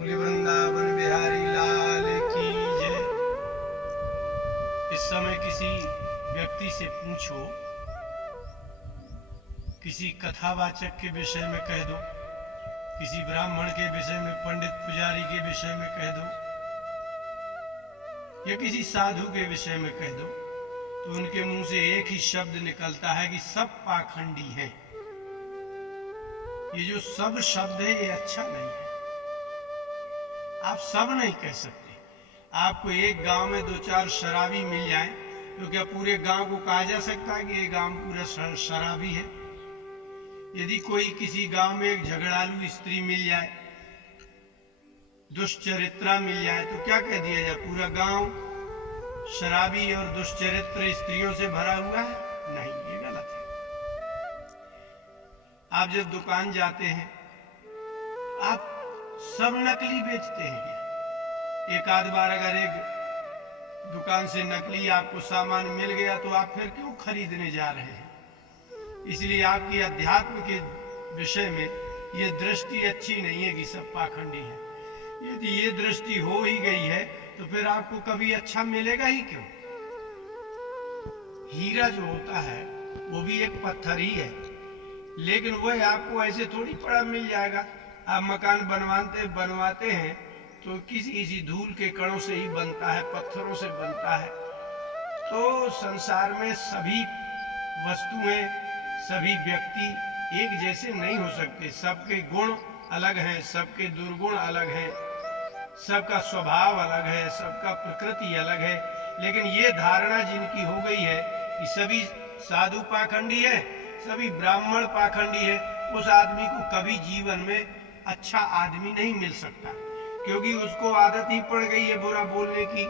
बोले वृंदावन बिहारी लाल की जय। इस समय किसी व्यक्ति से पूछो, किसी कथावाचक के विषय में कह दो, किसी ब्राह्मण के विषय में, पंडित पुजारी के विषय में कह दो, या किसी साधु के विषय में कह दो, तो उनके मुंह से एक ही शब्द निकलता है कि सब पाखंडी हैं। ये जो सब शब्द है ये अच्छा नहीं है। आप सब नहीं कह सकते। आपको एक गांव में दो चार शराबी मिल जाए तो क्या पूरे गांव को कहा जा सकता है कि ये गांव पूरा शराबी है? यदि कोई किसी गांव में एक झगड़ालू स्त्री मिल जाए, दुष्चरित्रा मिल जाए, तो क्या कह दिया जाए पूरा गांव शराबी और दुष्चरित्र स्त्रियों से भरा हुआ है? नहीं, ये गलत है। आप जब दुकान जाते हैं, आप सब नकली बेचते हैं। एक आध बार अगर एक दुकान से नकली आपको सामान मिल गया तो आप फिर क्यों खरीदने जा रहे हैं? इसलिए आपकी अध्यात्म के विषय में ये दृष्टि अच्छी नहीं है कि सब पाखंडी है। यदि ये दृष्टि हो ही गई है तो फिर आपको कभी अच्छा मिलेगा ही क्यों? हीरा जो होता है वो भी एक पत्थर ही है, लेकिन वह आपको ऐसे थोड़ी पड़ा मिल जाएगा। आप मकान बनवाते हैं तो किसी धूल के कणों से ही बनता है, पत्थरों से बनता है। तो संसार में सभी वस्तुएं, सभी व्यक्ति एक जैसे नहीं हो सकते। सबके गुण अलग हैं, सबके दुर्गुण अलग हैं, सबका स्वभाव अलग है, सबका प्रकृति अलग है। लेकिन ये धारणा जिनकी हो गई है कि सभी साधु पाखंडी है, सभी ब्राह्मण पाखंडी है, उस आदमी को कभी जीवन में अच्छा आदमी नहीं मिल सकता, क्योंकि उसको आदत ही पड़ गई है बुरा बोलने की।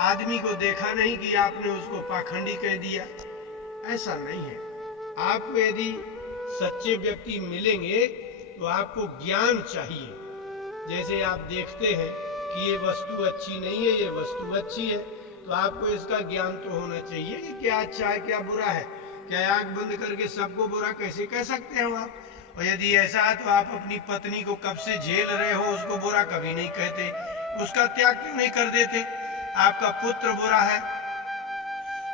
आदमी को देखा नहीं कि आपने उसको पाखंडी कह दिया। ऐसा नहीं है। आपको यदि सच्चे व्यक्ति मिलेंगे तो आपको ज्ञान चाहिए। जैसे आप देखते हैं कि ये वस्तु अच्छी नहीं है, ये वस्तु अच्छी है, तो आपको इसका ज्ञान तो होना चाहिए कि क्या अच्छा है क्या बुरा है। क्या आंख बंद करके सबको बुरा कैसे कह सकते हो आप? और यदि ऐसा है तो आप अपनी पत्नी को कब से झेल रहे हो, उसको बुरा कभी नहीं कहते, उसका त्याग क्यों नहीं कर देते? आपका पुत्र बुरा है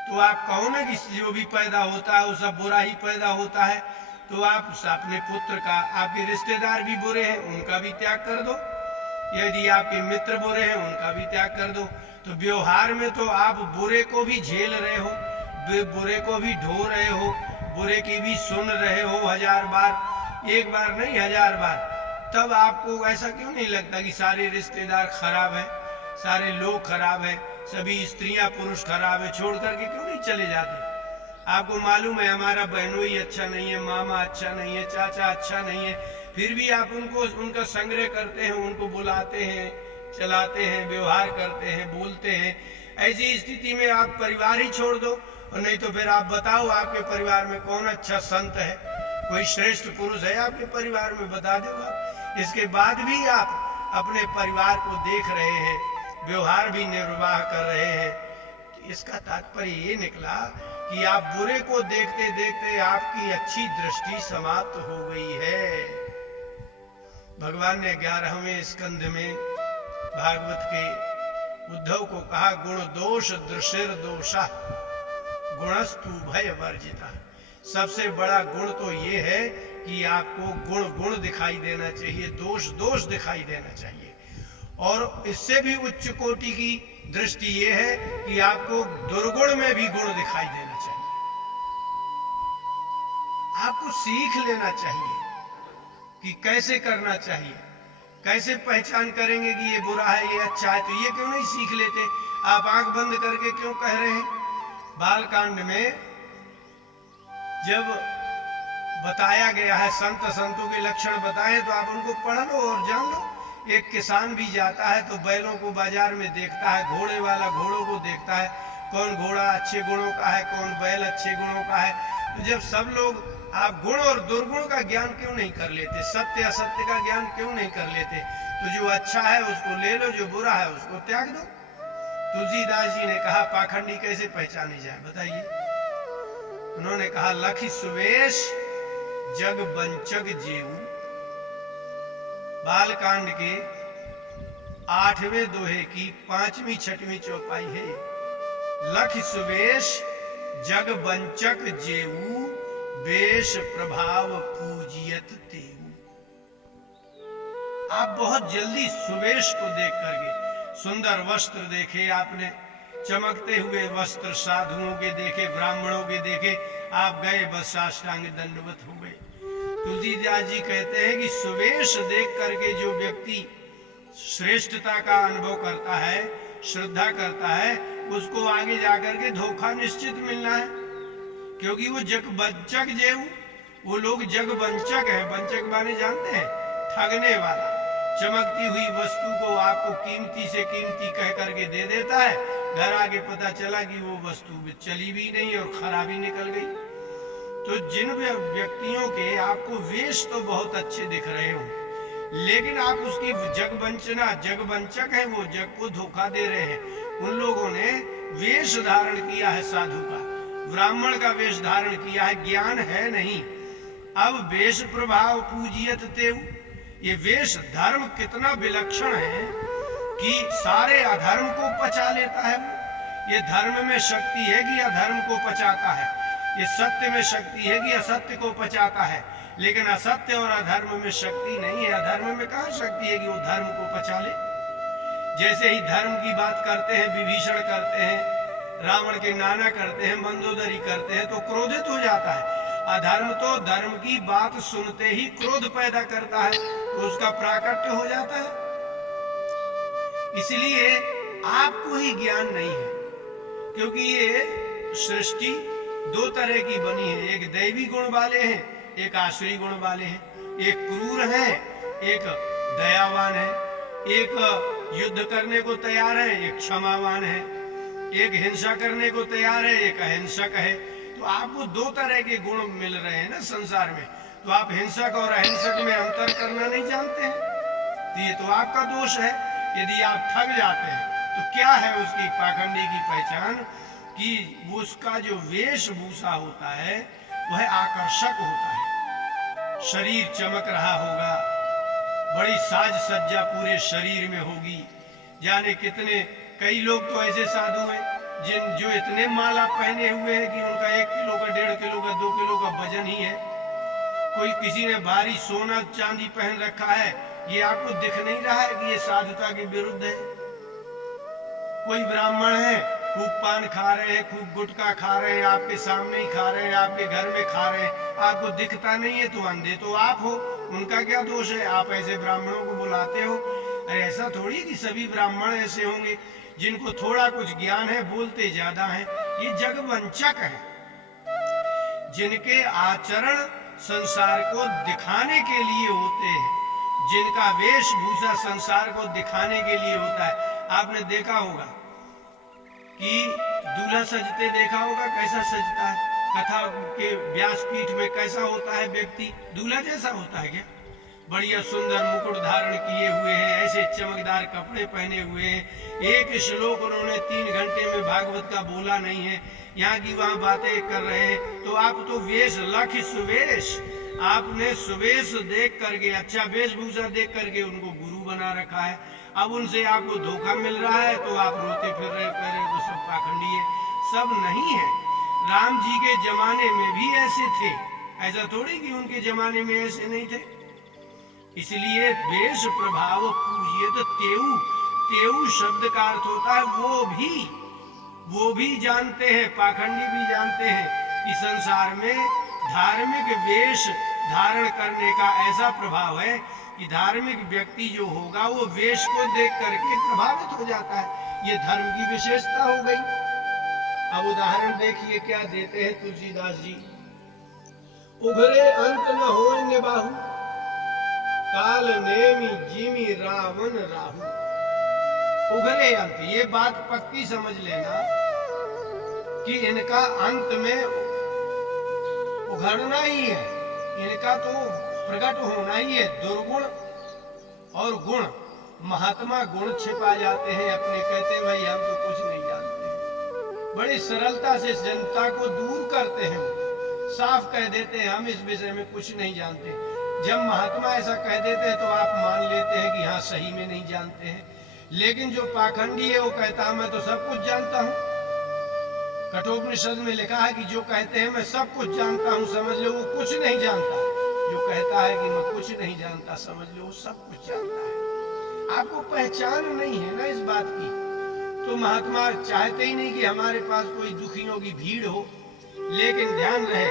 तो आप कहो ना कि जो भी पैदा होता है वो सब बुरा ही पैदा होता है, तो आप अपने पुत्र का, आपके रिश्तेदार भी बुरे हैं उनका भी त्याग कर दो। यदि आपके मित्र बुरे हैं उनका भी त्याग कर दो। तो व्यवहार में तो आप बुरे को भी झेल रहे हो, बुरे को भी ढो रहे हो, बुरे की भी सुन रहे हो 1000 बार, एक बार नहीं 1000 बार। तब आपको ऐसा क्यों नहीं लगता कि सारे रिश्तेदार खराब हैं, सारे लोग खराब हैं, सभी स्त्रियां पुरुष खराब है? छोड़ करके क्यों नहीं चले जाते? आपको मालूम है हमारा बहनोई अच्छा नहीं है, मामा अच्छा नहीं है, चाचा अच्छा नहीं है, फिर भी आप उनका संग्रह करते हैं, उनको बुलाते हैं, चलाते हैं, व्यवहार करते हैं, बोलते हैं। ऐसी स्थिति में आप परिवार ही छोड़ दो। और नहीं तो फिर आप बताओ आपके परिवार में कौन अच्छा संत है, कोई श्रेष्ठ पुरुष है आपके परिवार में? बता दो आप। इसके बाद भी आप अपने परिवार को देख रहे हैं, व्यवहार भी निर्वाह कर रहे हैं। तो इसका तात्पर्य ये निकला कि आप बुरे को देखते देखते आपकी अच्छी दृष्टि समाप्त हो गई है। भगवान ने 11वें स्कंध में भागवत के उद्धव को कहा, गुण दोष दृशिर दोषा गुणस्तु भय वर्जिता। सबसे बड़ा गुण तो ये है कि आपको गुण दिखाई देना चाहिए, दोष दिखाई देना चाहिए। और इससे भी उच्च कोटि की दृष्टि ये है कि आपको दुर्गुण में भी गुण दिखाई देना चाहिए। आपको सीख लेना चाहिए कि कैसे करना चाहिए, कैसे पहचान करेंगे कि ये बुरा है ये अच्छा है। तो ये क्यों नहीं सीख लेते? आप आंख बंद करके क्यों कह रहे हैं? बालकांड में जब बताया गया है, संतों के लक्षण बताए, तो आप उनको पढ़ लो और जान लो। एक किसान भी जाता है तो बैलों को बाजार में देखता है, घोड़े वाला घोड़ों को देखता है, कौन घोड़ा अच्छे गुणों का है, कौन बैल अच्छे गुणों का है। तो जब सब लोग, आप गुण और दुर्गुण का ज्ञान क्यों नहीं कर लेते? सत्य असत्य का ज्ञान क्यों नहीं कर लेते? तो जो अच्छा है उसको ले लो, जो बुरा है उसको त्याग दो। तुलसीदास जी ने कहा पाखंडी कैसे पहचाने जाए, बताइए? उन्होंने कहा, लखि सुवेश जग बंचक जेऊ। बालकांड के 8वें दोहे की 5वीं 6वीं चौपाई है। लख सुवेश जग बंचक जेऊ, वेश प्रभाव पूजियत तेऊ। आप बहुत जल्दी सुवेश को देख करके, सुंदर वस्त्र देखे आपने, चमकते हुए वस्त्र साधुओं के देखे, ब्राह्मणों के देखे, आप गए बस साष्टांग दंडवत हो गए। तुलसीदास जी कहते हैं कि सुवेश देख करके जो व्यक्ति श्रेष्ठता का अनुभव करता है, श्रद्धा करता है, उसको आगे जाकर के धोखा निश्चित मिलना है, क्योंकि वो जग बंचक जेऊ, वो लोग जग बंचक है। बंचक माने जानते हैं, ठगने वाला। चमकती हुई वस्तु को आपको कीमती से कीमती कह करके दे देता है, घर आगे पता चला कि वो वस्तु चली भी नहीं और खराब ही निकल गई। तो जिन व्यक्तियों के आपको वेश तो बहुत अच्छे दिख रहे हो, लेकिन आप उसकी जग बंचक है, वो जग को धोखा दे रहे हैं। उन लोगों ने वेश धारण किया है साधु का, ब्राह्मण का वेश धारण किया है, ज्ञान है नहीं। अब वेश प्रभाव पूजियत तेऊ, ये वेश धर्म कितना विलक्षण है कि सारे अधर्म को पचा लेता है। ये धर्म में शक्ति है कि अधर्म को पचाता है, ये सत्य में शक्ति है कि असत्य को पचाता है। लेकिन असत्य और अधर्म में शक्ति नहीं है। अधर्म में कहाँ शक्ति है कि वो धर्म को पचा ले। जैसे ही धर्म की बात करते हैं, विभीषण करते हैं, रावण के नाना करते हैं, मंदोदरी करते हैं, तो क्रोधित हो जाता है। अधर्म तो धर्म की बात सुनते ही क्रोध पैदा करता है, तो उसका प्राकट्य हो जाता है। इसलिए आपको ही ज्ञान नहीं है, क्योंकि ये सृष्टि दो तरह की बनी है। एक दैवी गुण वाले हैं, एक आश्रयी गुण वाले हैं। एक क्रूर है, एक दयावान है। एक युद्ध करने को तैयार है, एक क्षमावान है। एक हिंसा करने को तैयार है, एक अहिंसक है। तो आपको दो तरह के गुण मिल रहे हैं ना संसार में, तो आप हिंसक और अहिंसक में अंतर करना नहीं जानते हैं, तो ये तो आपका दोष है। यदि आप ठग जाते हैं तो क्या है उसकी पाखंडी की पहचान, कि उसका जो वेशभूषा होता है वह आकर्षक होता है। शरीर चमक रहा होगा, बड़ी साज सज्जा पूरे शरीर में होगी। जाने कितने, कई लोग तो ऐसे साधु हैं जो इतने माला पहने हुए हैं कि उनका 1 किलो का, 1.5 किलो का, 2 किलो का वजन ही है। कोई किसी ने भारी सोना चांदी पहन रखा है, ये आपको दिख नहीं रहा है कि ये साधुता के विरुद्ध है। कोई ब्राह्मण है, खूब पान खा रहे हैं, खूब गुटखा खा रहे हैं, आपके सामने ही खा रहे हैं, आपके घर में खा रहे हैं, आपको दिखता नहीं है, तो अंधे तो आप हो, उनका क्या दोष है? आप ऐसे ब्राह्मणों को बुलाते हो। ऐसा थोड़ी कि सभी ब्राह्मण ऐसे होंगे, जिनको थोड़ा कुछ ज्ञान है बोलते ज्यादा है। ये जगवंचक है, जिनके आचरण संसार को दिखाने के लिए होते हैं, जिनका वेशभूषा संसार को दिखाने के लिए होता है। आपने देखा होगा कि दूल्हा सजते देखा होगा, कैसा सजता है, कथा के व्यासपीठ में कैसा होता है व्यक्ति, दूल्हा जैसा होता है क्या? बढ़िया सुंदर मुकुट धारण किए हुए हैं, ऐसे चमकदार कपड़े पहने हुए हैं। एक श्लोक उन्होंने 3 घंटे में भागवत का बोला नहीं है, यहाँ की वहां बातें कर रहे हैं। तो आप तो वेश, लख सुवेश, आपने सुवेश देख करके, अच्छा वेशभूषा देख करके उनको गुरु बना रखा है। अब उनसे आपको धोखा मिल रहा है तो आप रोते फिर रहे, कह रहे तो सब पाखंडी है। सब नहीं है। राम जी के जमाने में भी ऐसे थे, ऐसा थोड़ी कि उनके जमाने में ऐसे नहीं थे। इसलिए वेश प्रभाव पूजियत तेऊ, तेऊ शब्द का अर्थ होता है वो भी जानते हैं, पाखंडी भी जानते हैं कि संसार में धार्मिक वेश धारण करने का ऐसा प्रभाव है कि धार्मिक व्यक्ति जो होगा वो वेश को देख करके प्रभावित हो जाता है। ये धर्म की विशेषता हो गई। अब उदाहरण देखिए क्या देते हैं तुलसीदास जी। उघरे अंत न होय निबाहु, काल नेमी जिमी रावण राहु। उघरे अंत, ये बात पक्की समझ लेना कि इनका अंत में उघड़ना ही है, इनका तो प्रकट होना ही है। दुर्गुण और गुण, महात्मा गुण छिपा जाते हैं अपने, कहते भाई हम तो कुछ नहीं जानते, बड़ी सरलता से जनता को दूर करते हैं, साफ कह देते हैं हम इस विषय में कुछ नहीं जानते। जब महात्मा ऐसा कह देते हैं तो आप मान लेते हैं कि हाँ सही में नहीं जानते हैं। लेकिन जो पाखंडी है वो कहता मैं तो सब कुछ जानता हूँ। कठोपनिषद में लिखा है कि जो कहते हैं मैं सब कुछ जानता हूँ, समझ लो वो कुछ नहीं जानता। जो कहता है कि मैं कुछ नहीं जानता, समझ लो वो सब कुछ जानता है। आपको पहचान नहीं है ना इस बात की, तो महात्मा चाहते ही नहीं कि हमारे पास कोई दुखियों की भीड़ हो। लेकिन ध्यान रहे,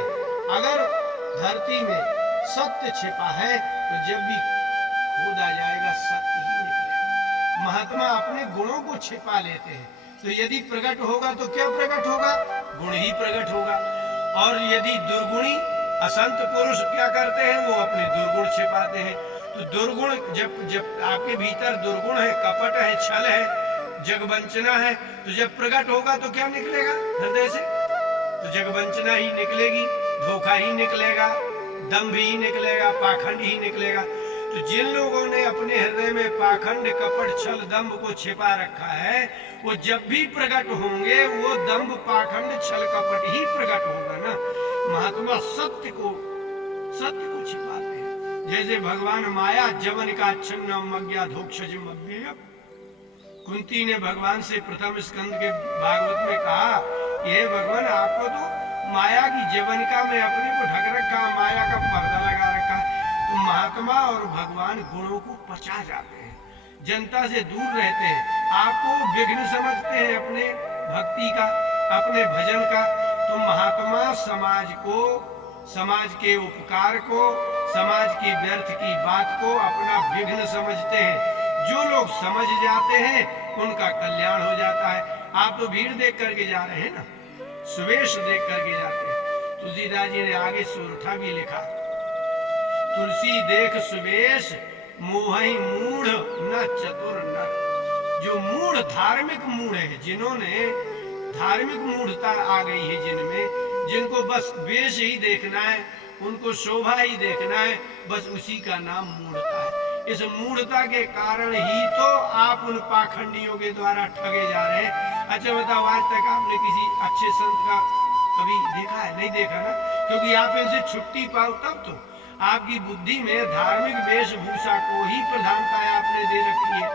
अगर धरती में सत्य छिपा है तो जब भी खोदा जाएगा सत्य ही निकलेगा। महात्मा अपने गुणों को छिपा लेते हैं, तो यदि प्रकट होगा तो क्या प्रकट होगा? गुण ही प्रकट होगा। और यदि दुर्गुणी असंत पुरुष क्या करते हैं? वो अपने दुर्गुण छिपाते हैं। तो दुर्गुण जब आपके भीतर दुर्गुण है, कपट है, छल है, जगवंचना है, तो जब प्रकट होगा तो क्या निकलेगा हृदय से? तो जगवंचना ही निकलेगी, धोखा ही निकलेगा, दंभ ही निकलेगा, पाखंड ही निकलेगा। तो जिन लोगों ने अपने हृदय में पाखंड, कपट, छल, दंभ को छिपा रखा है, वो जब भी प्रकट होंगे वो दंभ, पाखंड, छल, कपट ही प्रकट होगा ना। महात्मा सत्य को छिपाते हैं। जैसे भगवान माया जवन का छन्न मज्ञा धोक्षजम अव्यय। कुंती ने भगवान से प्रथम स्कंद के भागवत में कहा, ये भगवान आपको तो माया की जवनिका में अपने को ढक रखा, माया का पर्दा लगा रखा है। तो महात्मा और भगवान गुणों को पचा जाते हैं, जनता से दूर रहते हैं, आपको विघ्न समझते हैं अपने भक्ति का, अपने भजन का। तो महात्मा समाज के उपकार को, समाज की व्यर्थ की बात को अपना विघ्न समझते हैं। जो लोग समझ जाते हैं उनका कल्याण हो जाता है। आप तो भीड़ देख करके जा रहे हैं ना, सुवेश देख करके जाते हैं। तुलसीदास जी ने आगे सुरठा भी लिखा, तुलसी देख सुवेश मोहि मूढ़ न चतुर नर। जो मूढ़, धार्मिक मूढ़ है, जिन्होंने धार्मिक मूढ़ता आ गई है जिनमें, जिनको बस वेश ही देखना है, उनको शोभा ही देखना है, बस उसी का नाम मूढ़ता है। इस मूढ़ता के कारण ही तो आप उन पाखंडियों के द्वारा ठगे जा रहे हैं। अच्छा बताओ, आज तक आपने किसी अच्छे संत का कभी देखा है? नहीं देखा ना, क्योंकि आप इनसे छुट्टी पाओ तब तो। आपकी बुद्धि में धार्मिक वेशभूषा को ही प्रधानता आपने दे रखी है।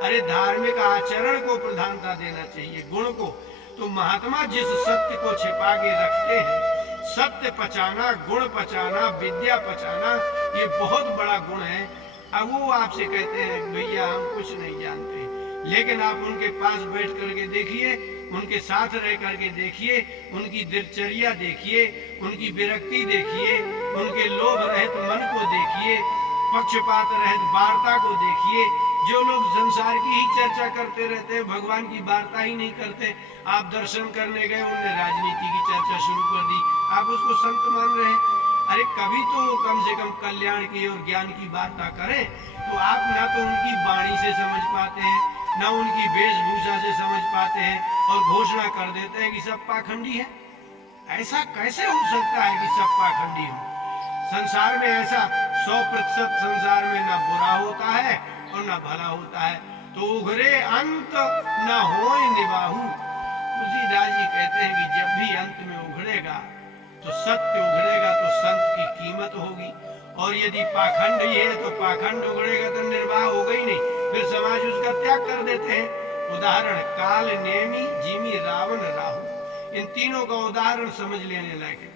अरे धार्मिक आचरण को प्रधानता देना चाहिए, गुण को। तो महात्मा जिस सत्य को छिपा के रखते हैं, सत्य पचाना, गुण पचाना, विद्या पचाना, ये बहुत बड़ा गुण है। अब वो आपसे कहते हैं भैया हम कुछ नहीं जानते, लेकिन आप उनके पास बैठ करके देखिए, उनके साथ रह करके देखिए, उनकी दिनचर्या देखिए, उनकी विरक्ति देखिए, उनके लोभ रहित मन को देखिए, पक्षपात रहित वार्ता को देखिए। जो लोग संसार की ही चर्चा करते रहते हैं, भगवान की वार्ता ही नहीं करते। आप दर्शन करने गए, उन्होंने राजनीति की चर्चा शुरू कर दी, आप उसको संत मान रहे हैं। अरे कभी तो कम से कम कल्याण की और ज्ञान की वार्ता करें। तो आप ना तो उनकी वाणी से समझ पाते हैं, ना उनकी वेशभूषा से समझ पाते हैं, और घोषणा कर देते हैं कि सब पाखंडी है। ऐसा कैसे हो सकता है कि सब पाखंडी हो? संसार में ऐसा 100% संसार में ना बुरा होता है और ना भला होता है। तो उघरे अंत न होय निबाहु। तुलसीदास जी कहते हैं कि जब भी अंत में उघड़ेगा तो सत्य उघड़ेगा, तो संत की कीमत होगी। और यदि पाखंड ही है तो पाखंड उघड़ेगा तो निर्वाह होगा ही नहीं, फिर समाज उसका त्याग कर देते हैं। उदाहरण काल, नेमी, जिमी, रावण, राहु, इन तीनों का उदाहरण समझ लेने लायक है।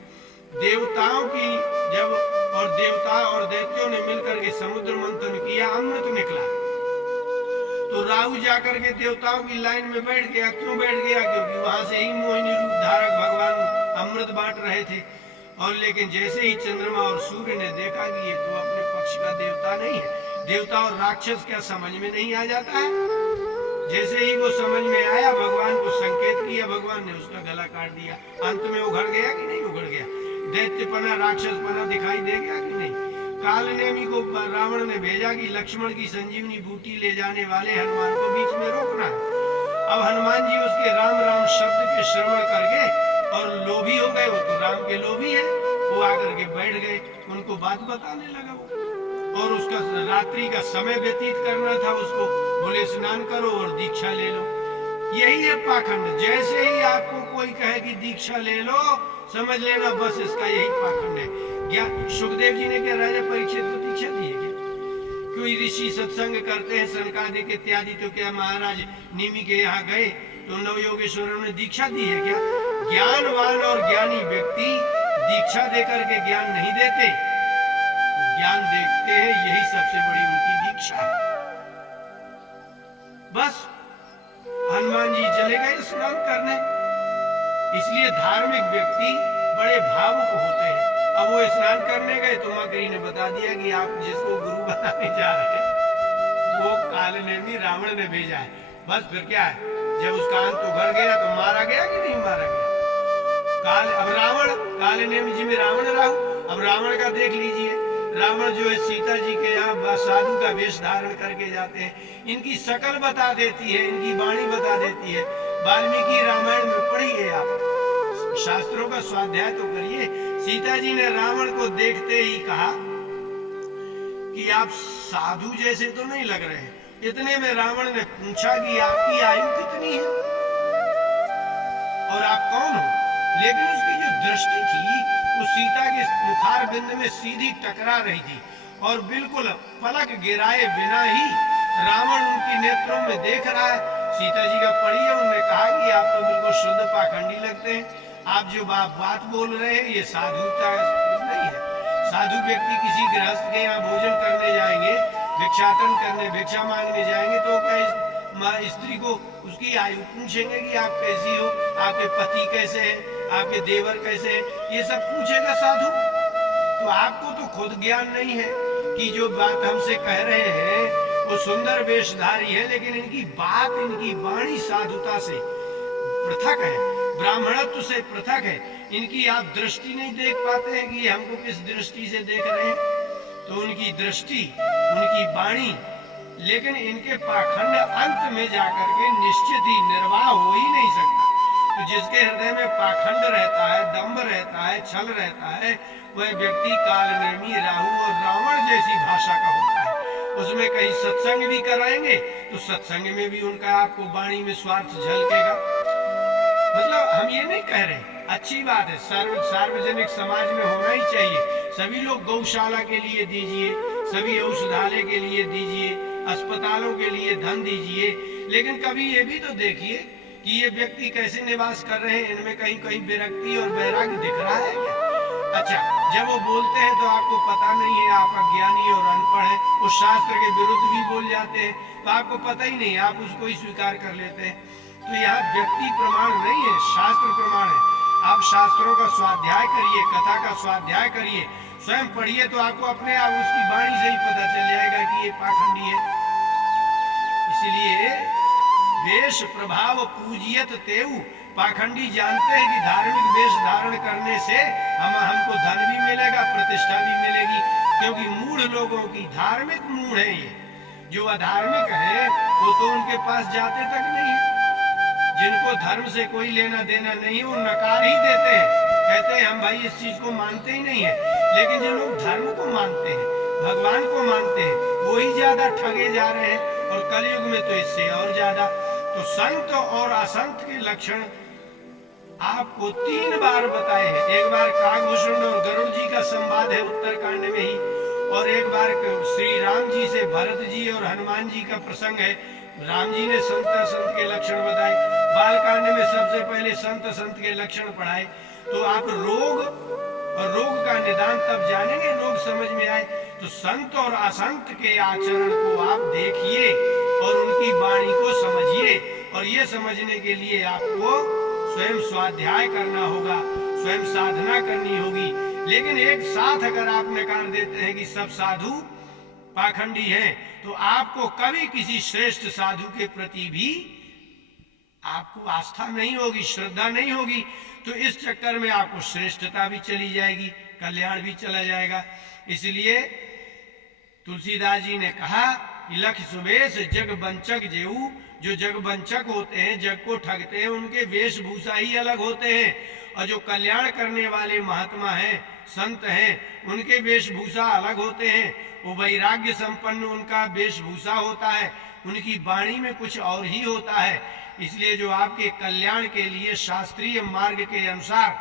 देवताओं की जब और देवता और दैत्यों ने मिलकर के समुद्र मंथन किया, अमृत निकला, तो राहु जाकर के देवताओं की लाइन में बैठ गया। क्यों बैठ गया? क्योंकि वहां से ही मोहिनी रूप धारक भगवान अमृत बांट रहे थे। और लेकिन जैसे ही चंद्रमा और सूर्य ने देखा कि ये तो अपने पक्ष का देवता नहीं है, देवता और राक्षस क्या समझ में नहीं आ जाता है? जैसे ही वो समझ में आया, भगवान को संकेत किया, भगवान ने उसका गला काट दिया। अंत में उघड़ गया कि नहीं उघड़ गया? दैत्यपना, राक्षसपना दिखाई दे गया कि नहीं? काल नेमी को रावण ने भेजा कि लक्ष्मण की संजीवनी बूटी ले जाने वाले हनुमान को बीच में रोकना है। अब हनुमान जी उसके राम राम शब्द के श्रवण कर गए और लोभी हो गए। वो तो राम के लोभी है, वो आकर के बैठ गए, उनको बात बताने लगा वो। और उसका रात्रि का समय व्यतीत करना था उसको, बोले स्नान करो और दीक्षा ले लो। यही है पाखंड। जैसे ही आपको कोई कहे कि दीक्षा ले लो, समझ लेना बस इसका यही पाखंड है। क्या सुखदेव जी ने क्या राजा परीक्षित को दीक्षा दी है क्या? कोई ऋषि सत्संग करते हैं सनकादिक इत्यादि, तो क्या महाराज निमि के यहाँ गए तो नवयोगेश्वरों ने दीक्षा दी है क्या? ज्ञानवान और ज्ञानी व्यक्ति दीक्षा देकर के ज्ञान नहीं देते, ज्ञान देखते हैं, यही सबसे बड़ी उनकी दीक्षा है। बस हनुमान जी चले गए स्नान करने। इसलिए धार्मिक व्यक्ति बड़े भावुक होते हैं। अब वो स्नान करने गए तो मकरी ने बता दिया कि आप जिसको गुरु बनाने जा रहे हैं वो काल नेमी रावण ने भेजा है। बस फिर क्या है, जब उसका अंत उभर गया तो मारा गया कि नहीं मारा गया? अब रावण काल नेमी जी में रावण राहु। अब रावण का देख लीजिए, रावण जो है सीता जी के यहाँ साधु का वेश धारण करके जाते हैं, इनकी शकल बता देती है, इनकी वाणी बता देती है। वाल्मीकि रामायण में पढ़िए, आप शास्त्रों का स्वाध्याय तो करिए। सीता जी ने रावण को देखते ही कहा कि आप साधु जैसे तो नहीं लग रहे। इतने में रावण ने पूछा कि आपकी आयु कितनी है और आप कौन हो? लेकिन उसकी जो दृष्टि थी वो सीता के मुखार बिंद में सीधी टकरा रही थी और बिल्कुल पलक गिराए बिना ही रावण उनकी नेत्रों में देख रहा है। सीता जी का पढ़िए, उन्होंने कहा कि आप तो बिल्कुल शुद्ध पाखंडी लगते हैं। आप जो बात बोल रहे हैं ये साधुता नहीं है। साधु व्यक्ति किसी गृहस्थ के यहाँ भोजन करने जाएंगे, भिक्षाटन करने, भिक्षा मांगने जाएंगे तो क्या स्त्री को उसकी आयु पूछेंगे कि आप कैसी हो, आपके पति कैसे हैं, आपके देवर कैसे हैं, ये सब पूछेगा साधु? तो आपको तो खुद ज्ञान नहीं है कि जो बात हमसे कह रहे हैं वो सुंदर वेशधारी है, लेकिन इनकी बात, इनकी वाणी साधुता से पृथक है, ब्राह्मणत्व से पृथक है। इनकी आप दृष्टि नहीं देख पाते हैं कि हमको किस दृष्टि से देख रहे हैं। तो उनकी दृष्टि, उनकी वाणी, लेकिन इनके पाखंड अंत में जाकर के निश्चित ही निर्वाह हो ही नहीं सकता। तो जिसके हृदय में पाखंड रहता है, दंभ रहता है, छल रहता है, वह व्यक्ति कालनेमी, राहु और रावण जैसी भाषा का होता है। उसमें कहीं सत्संग भी कराएंगे तो सत्संग में भी उनका आपको वाणी में स्वार्थ झलकेगा। मतलब हम ये नहीं कह रहे, अच्छी बात है, सार्वजनिक समाज में होना ही चाहिए। सभी लोग गौशाला के लिए दीजिए, सभी औषधालय के लिए दीजिए, अस्पतालों के लिए धन दीजिए, लेकिन कभी ये भी तो देखिए कि ये व्यक्ति कैसे निवास कर रहे हैं, इनमें कहीं कहीं विरक्ति और वैराग्य दिख रहा है क्या? अच्छा, जब वो बोलते हैं तो आपको पता नहीं है, आप अज्ञानी और अनपढ़ है, उस शास्त्र के विरुद्ध भी बोल जाते हैं तो आपको पता ही नहीं, आप उसको ही स्वीकार कर लेते हैं। तो यहाँ व्यक्ति प्रमाण नहीं है, शास्त्र प्रमाण है। आप शास्त्रों का स्वाध्याय करिए, कथा का स्वाध्याय करिए, स्वयं पढ़िए तो आपको अपने आप उसकी वाणी से ही पता चल जाएगा कि ये पाखंडी है। इसलिए वेश प्रभाव पूजियत तेऊ, पाखंडी जानते हैं कि धार्मिक वेश धारण करने से हमको धन भी मिलेगा, प्रतिष्ठा भी मिलेगी, क्योंकि मूढ़ लोगों की, धार्मिक मूढ़ है ये, जो अधार्मिक है वो तो उनके पास जाते तक नहीं है। जिनको धर्म से कोई लेना देना नहीं, वो नकार ही देते हैं, कहते हैं हम भाई इस चीज को मानते ही नहीं है। लेकिन जो लोग धर्म को मानते हैं, भगवान को मानते हैं, वो ही ज्यादा ठगे जा रहे हैं, और कलयुग में तो इससे और ज्यादा। तो संत और असंत के लक्षण आपको 3 बार बताए हैं। एक बार काकभूषण और गरुड़ जी का संवाद है उत्तरकांड में ही, और एक बार श्री राम जी से भरत जी और हनुमान जी का प्रसंग है। राम जी ने संत असंत के लक्षण बताए, बालकांड में सबसे पहले संत असंत के लक्षण पढ़ाए। तो आप रोग और रोग का निदान तब जानेंगे, रोग समझ में आए। तो संत और असंत के आचरण को आप देखिए और उनकी वाणी को समझिए, और ये समझने के लिए आपको स्वयं स्वाध्याय करना होगा, स्वयं साधना करनी होगी। लेकिन एक साथ अगर आप नकार देते हैं कि सब साधु पाखंडी हैं, तो आपको कभी किसी श्रेष्ठ साधु के प्रति भी आपको आस्था नहीं होगी, श्रद्धा नहीं होगी। तो इस चक्कर में आपको श्रेष्ठता भी चली जाएगी, कल्याण भी चला जाएगा। इसलिए तुलसीदास जी ने कहा कि लख सुबेश जग बंचक जेऊ, जो जग बंचक होते हैं, जग को ठगते हैं, उनके वेशभूषा ही अलग होते हैं। और जो कल्याण करने वाले महात्मा हैं, संत हैं, उनके वेशभूषा अलग होते हैं। वो वैराग्य संपन्न उनका वेशभूषा होता है, उनकी वाणी में कुछ और ही होता है। इसलिए जो आपके कल्याण के लिए शास्त्रीय मार्ग के अनुसार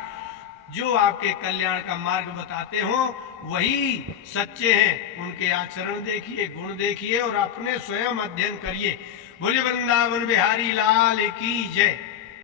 जो आपके कल्याण का मार्ग बताते हो वही सच्चे हैं। उनके आचरण देखिए, गुण देखिए और अपने स्वयं अध्ययन करिए। बोलिए वृंदावन बिहारी लाल की जय।